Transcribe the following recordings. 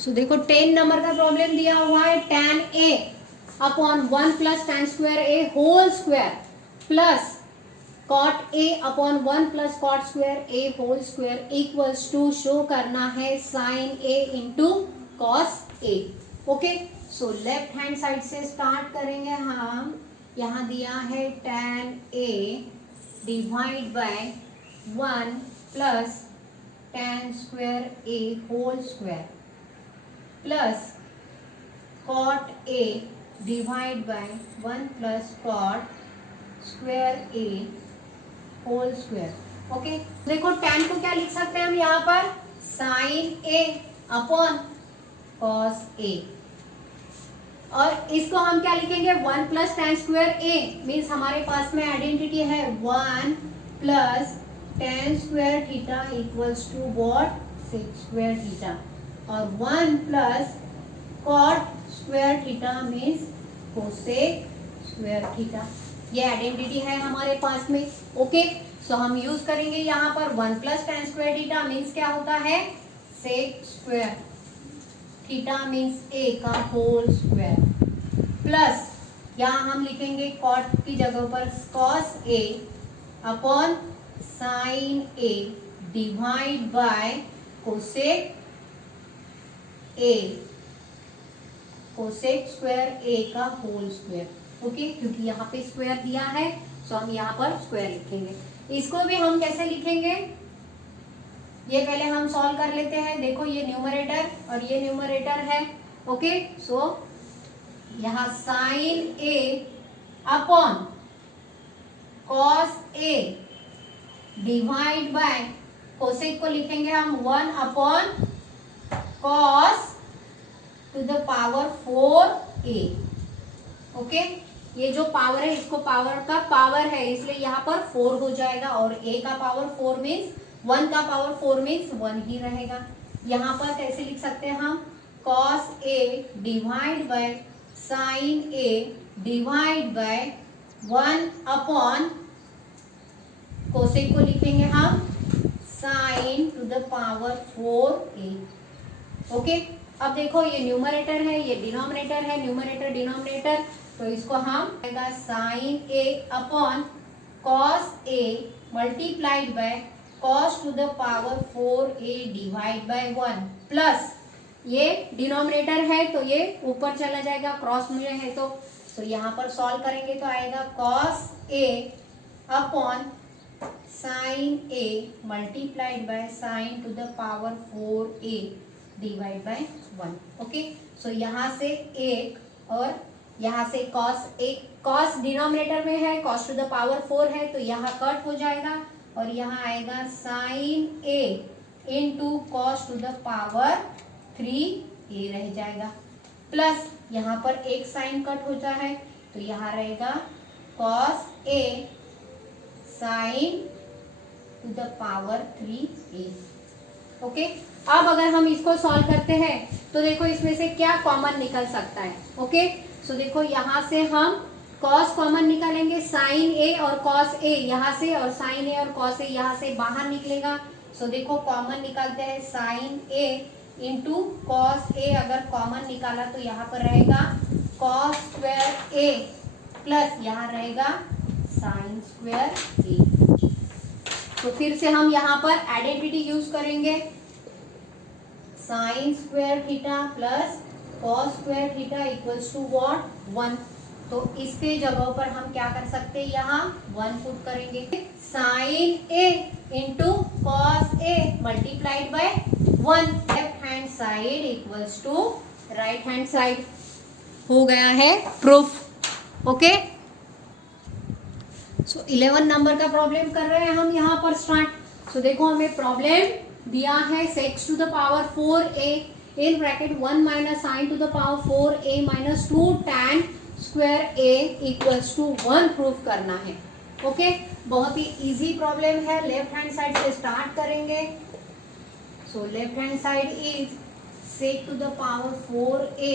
सो देखो 10 नंबर का प्रॉब्लम दिया हुआ है tan a upon 1 plus tan square a whole square plus cot a upon 1 plus cot square a whole square equals to show करना है sin a into cos a। Okay, so left hand side से start करेंगे हम। यहाँ दिया है tan a divide by 1 plus tan square a whole square plus cot a divide by 1 plus cot square a whole square. Okay, देखो tan को क्या लिख सकते हैं हम यहाँ पर, sin a upon cos a, और इसको हम क्या लिखेंगे 1 plus tan square a means हमारे पास में आइडेंटिटी है 1 plus tan square theta equals to what, sec square theta, और 1 plus cot square theta means cosec square theta. ये आइडेंटिटी है हमारे पास में। ओके, सो हम यूज करेंगे यहाँ पर 1 plus tan square theta means क्या होता है, sec square theta means a का होल स्क्वायर, प्लस यहाँ हम लिखेंगे cot की जगह पर cos a upon sin a divide bye cosec a, cosec square a का होल स्क्वायर। ओके, क्योंकि यहाँ पे स्क्वायर दिया है तो हम यहाँ पर स्क्वायर लिखेंगे। इसको भी हम कैसे लिखेंगे, ये पहले हम सॉल्व कर लेते हैं। देखो ये न्यूमरेटर और ये न्यूमरेटर है। ओके, सो यहाँ sin a upon cos a divide by cosec को लिखेंगे हम 1 upon cos to the power 4a। Okay, ये जो पावर है इसको पावर का पावर है इसलिए यहाँ पर 4 हो जाएगा, और a का पावर 4 मीन्स 1 का पावर 4 मीन्स 1 ही रहेगा। यहाँ पर कैसे लिख सकते हैं हम, cos a divide by sin a divide by 1 upon cosec को लिखेंगे हम sin to the power 4a। Okay, अब देखो ये न्यूमरेटर है, ये डिनोमिनेटर है, न्यूमरेटर डिनोमिनेटर, तो इसको हम आएगा sin a upon cos a multiplied by cos to the power 4a divide by 1, plus ये डिनोमिनेटर है तो ये ऊपर चला जाएगा, क्रॉस में है तो यहाँ पर सॉल्व करेंगे तो आएगा cos a upon sin a multiplied by sin to the power 4a divide by 1। Okay, so यहाँ से एक और यहाँ से cos डिनोमिनेटर में है, cos टू द पावर 4 है तो यहाँ कट हो जाएगा, और यहाँ आएगा sin a into cos to the power 3a रह जाएगा, प्लस यहाँ पर एक साइन कट होता है तो यहाँ रहेगा cos a sin to the power 3a। Okay, अब अगर हम इसको सॉल्व करते हैं तो देखो इसमें से क्या कॉमन निकल सकता है। ओके, सो देखो यहाँ से हम cos कॉमन निकालेंगे, sin a और cos a यहाँ से, और sin a और cos a यहाँ से बाहर निकलेगा। सो देखो कॉमन निकालते हैं, sin a into cos a अगर कॉमन निकाला तो यहाँ पर रहेगा cos स्क्वायर a प्लस यहाँ रहेगा sin स्क्वायर a। तो फिर से हम यहाँ पर आइडेंटिटी यूज करेंगे, sin square theta plus cos square theta equals to what, 1। तो इसके जगह पर हम क्या कर सकते हैं, यहाँ 1 पुट करेंगे, sin a into cos a multiplied by 1, left hand side equals to right hand side. हो गया है प्रूफ। ओके, सो 11 नंबर का प्रॉब्लम कर रहे हैं हम यहाँ पर स्टार्ट। सो देखो हमें प्रॉब्लम दिया है sec to the power 4a in bracket 1 minus sin to the power 4a minus 2 tan square a equals to 1 proof करना है। ओके, बहुत ही इजी प्रॉब्लम है। लेफ्ट हैंड साइड से स्टार्ट करेंगे। So left hand side is sec to the power 4a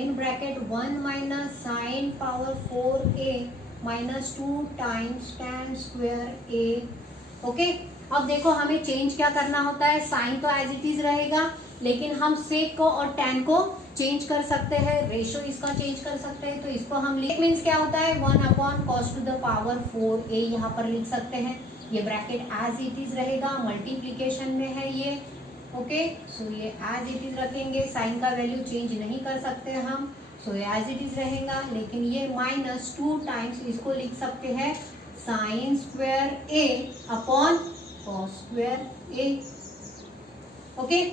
in bracket 1 minus sin power 4a minus 2 times tan square a। Okay, अब देखो हमें चेंज क्या करना होता है, साइन तो एज इट इज रहेगा, लेकिन हम सेक को और टैन को चेंज कर सकते हैं, रेशो इसका चेंज कर सकते हैं। तो इसको हम लिख मीन्स क्या होता है 1/cos⁴A यहाँ पर लिख सकते हैं। ये ब्रैकेट एज इट इज रहेगा, मल्टीप्लीकेशन में है ये। ओके, सो ये एज इट इज रखेंगे, साइन का वैल्यू चेंज नहीं कर सकते हम, सो एज इट इज रहेगा। लेकिन ये -2 टाइम्स इसको लिख सकते हैं sin²A अपॉन cos²A। ओके,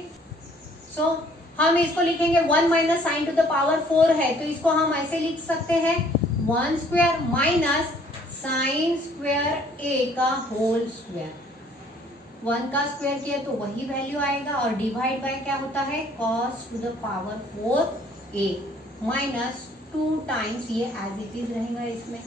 सो हम इसको लिखेंगे 1 माइनस sin⁴ है, तो इसको हम ऐसे लिख सकते हैं 1² माइनस sin²A का होल स्क्वायर। 1 का स्क्वायर किया तो वही वैल्यू आएगा, और डिवाइड बाय क्या होता है cos⁴A माइनस 2 टाइम्स ये एज इट इज रहेगा इसमें।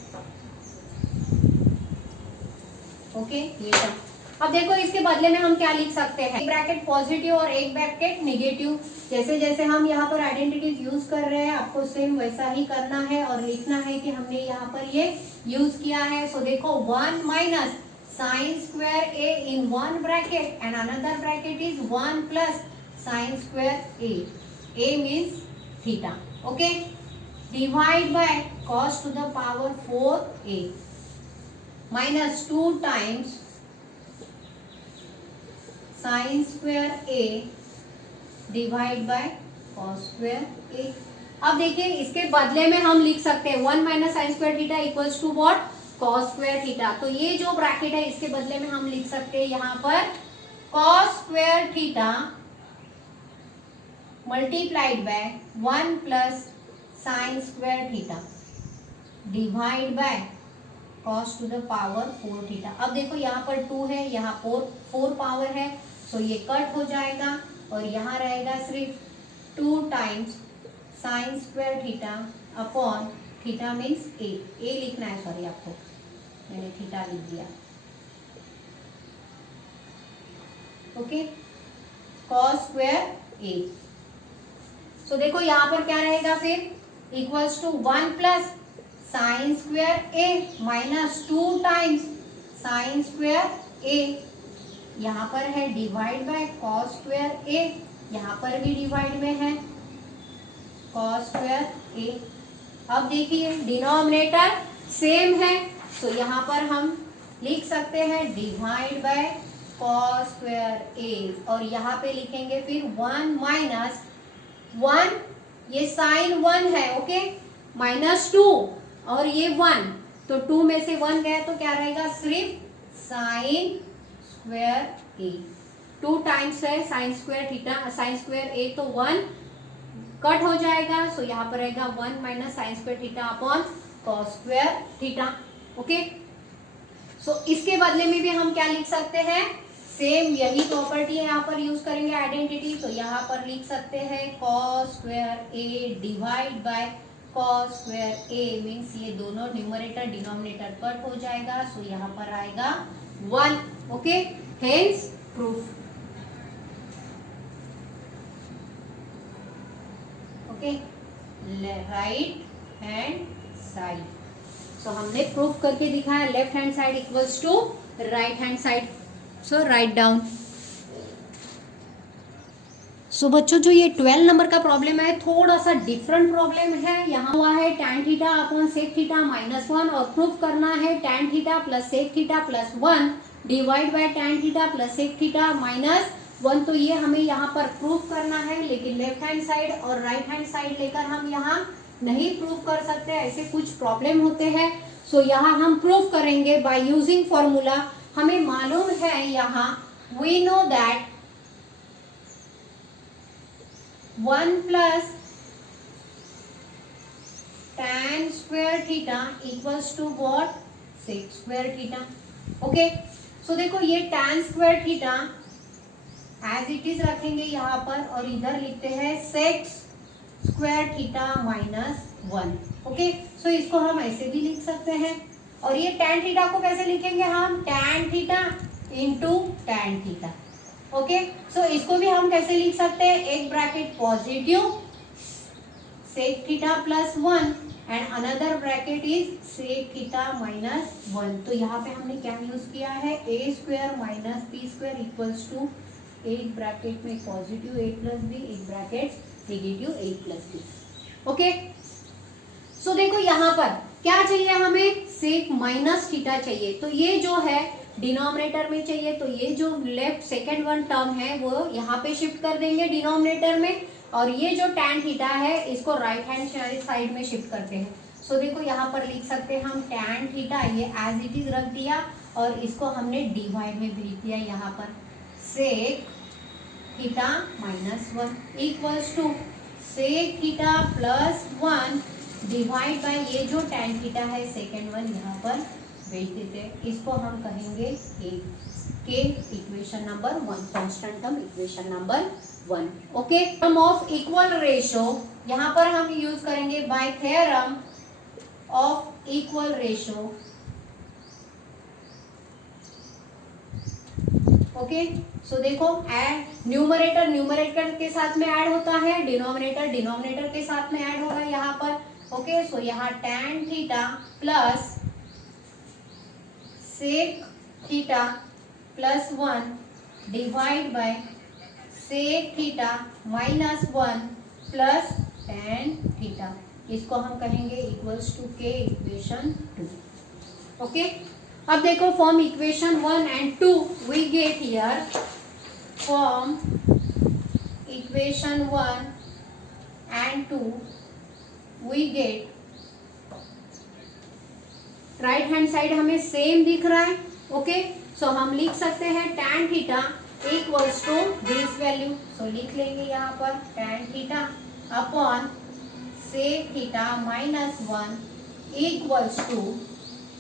ओके, ये सब। अब देखो इसके बदले में हम क्या लिख सकते हैं, एक ब्रैकेट पॉजिटिव और एक ब्रैकेट निगेटिव। जैसे जैसे हम यहाँ पर आइडेंटिटीज यूज कर रहे हैं, आपको सेम वैसा ही करना है और लिखना है कि हमने यहाँ पर ये यूज किया है। सो देखो 1 minus sin²A in one bracket and another bracket is 1 plus sin²A, A means theta. Okay, divide by cos⁴A minus 2 times sin²A divide by cos²A। अब देखिए इसके बदले में हम लिख सकते हैं 1 minus sin² equals to what cos²। तो ये जो ब्रैकेट है इसके बदले में हम लिख सकते हैं यहाँ पर cos² multiplied by 1 plus sin² divide by cos⁴ अब देखो यहाँ पर 2 है, यहाँ 4 पावर है, सो ये कट हो जाएगा और यहाँ रहेगा सिर्फ 2 times sin² upon theta means A लिखना है, सॉरी आपको मैंने थीटा लिख दिया। Okay, cos²A। सो देखो यहाँ पर क्या रहेगा फिर equals to 1 plus sin²A minus 2 times sin²A, यहाँ पर है डिवाइड बाय cos²A, यहाँ पर भी डिवाइड में है cos²A। अब देखिए डिनोमिनेटर सेम है, तो यहाँ पर हम लिख सकते हैं डिवाइड बाय cos²A और यहाँ पे लिखेंगे फिर 1 माइनस 1, ये sin 1 है, ओके, माइनस 2 और ये 1, तो 2 में से 1 गया तो क्या रहेगा सिर्फ sin²A। 2 टाइम्स है sin²A तो 1 कट हो जाएगा, सो यहाँ पर रहेगा 1 minus sin² upon cos²। Okay, सो इसके बदले में भी हम क्या लिख सकते हैं, सेम यही प्रॉपर्टी है यहाँ पर यूज करेंगे आइडेंटिटी। तो यहाँ पर लिख सकते हैं cos² divide by cos² means ये दोनों न्यूमरेटर डिनोमिनेटर कट हो जाएगा, सो यहाँ पर आएगा 1। Okay, hence proof. Okay, right hand side, so हमने प्रूफ करके दिखाया left hand side equals to right hand side. So write down. So बच्चों जो ये 12 नंबर का प्रॉब्लम है थोड़ा सा डिफरेंट प्रॉब्लम है। यहाँ हुआ है tan theta upon sec theta -1 और प्रूफ करना है tan theta plus sec theta plus 1 divide by tan theta plus sec theta -1। तो ये हमें यहाँ पर प्रूफ करना है, लेकिन लेफ्ट हैंड साइड और राइट हैंड साइड लेकर हम यहाँ नहीं प्रूफ कर सकते, ऐसे कुछ प्रॉब्लम होते हैं। सो यहाँ हम प्रूफ करेंगे बाय यूजिंग फॉर्मूला। हमें मालूम है यहाँ we know that 1 plus tan² theta equals to what sec² theta. Okay, so देखो ये tan² theta as it is रखेंगे यहाँ पर और इधर लिखते हैं sec² थीटा -1। ओके, सो इसको हम ऐसे भी लिख सकते हैं, और ये tan थीटा को कैसे लिखेंगे हम tan theta into tan theta. Okay, so इसको भी हम कैसे लिख सकते हैं, एक bracket positive sec theta plus 1 and another bracket is sec theta -1। तो यहाँ पे हमने क्या यूज किया है a² - b² इक्वल्स टू एक ब्रैकेट में पॉजिटिव a प्लस बी, एक bracket negative a plus B. Okay, so देखो यहाँ पर क्या चाहिए हमें, सेक माइनस थीटा चाहिए। तो ये जो है डिनोमिनेटर में चाहिए, तो ये जो लेफ्ट सेकेंड वन टर्म है वो यहाँ पे शिफ्ट कर देंगे डिनोमिनेटर में, और ये जो tan थीटा है इसको राइट हैंड साइड में शिफ्ट करते हैं। सो देखो यहाँ पर लिख सकते हैं हम tan थीटा, ये एज इट इज रख दिया और इसको हमने डिवाइड में भेज दिया यहाँ पर, sec theta minus 1 equals to sec theta plus 1 divide by ये जो tan थीटा है सेकेंड वन यहाँ पर भेज देते हैं। इसको हम कहेंगे के equation number 1, constant term equation number 1। Okay, term of equal ratio यहाँ पर हम यूज करेंगे by theorem of equal ratio. Okay, so देखो ऐड न्यूमरेटर न्यूमरेटर के साथ में ऐड होता है, डिनोमिनेटर डिनोमिनेटर के साथ में ऐड होगा यहाँ पर। ओके, सो यहाँ tan theta plus sec theta plus 1 divide by sec theta minus 1 plus tan theta, इसको हम कहेंगे इक्वल्स टू के इक्वेशन 2। ओके, अब देखो from equation 1 and 2 we get here, from equation 1 and 2 we get, right hand side हमें same दिख रहा है। ओके, सो हम लिख सकते हैं tan theta equals to this value, so लिख लेंगे यहाँ पर tan theta upon sec theta minus 1 equals to,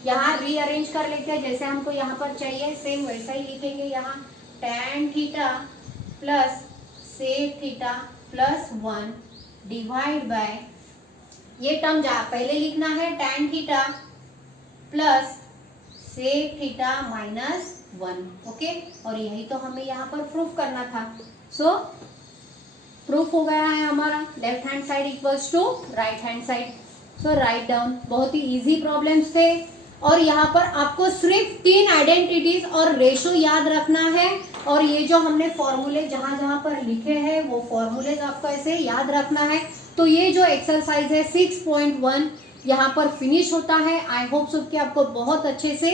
यहाँ रीअरेंज कर लेते हैं जैसे हमको यहाँ पर चाहिए, सेम वैसा ही लिखेंगे यहाँ tan theta plus sec theta plus 1 divide by, ये टर्म पहले लिखना है tan theta plus sec theta minus 1। Okay, और यही तो हमें यहाँ पर प्रूफ करना था। सो प्रूफ हो गया है हमारा, left hand side equals to right hand side. So write down, बहुत ही इजी प्रॉब्लम्स थे, और यहाँ पर आपको सिर्फ 3 आइडेंटिटीज और रेशो याद रखना है, और ये जो हमने फॉर्मूले जहां जहां पर लिखे हैं वो फॉर्मूलेज आपको ऐसे याद रखना है। तो ये जो एक्सरसाइज है 6.1 यहाँ पर फिनिश होता है। आई होप सो कि आपको बहुत अच्छे से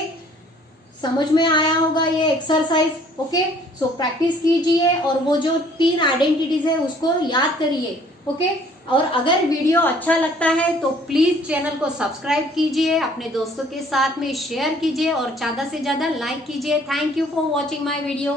समझ में आया होगा ये एक्सरसाइज। ओके, सो प्रैक्टिस कीजिए और वो जो 3 आइडेंटिटीज है उसको याद करिए। ओके, और अगर वीडियो अच्छा लगता है तो प्लीज चैनल को सब्सक्राइब कीजिए, अपने दोस्तों के साथ में शेयर कीजिए और ज्यादा से ज्यादा लाइक कीजिए। Thank you for watching my video.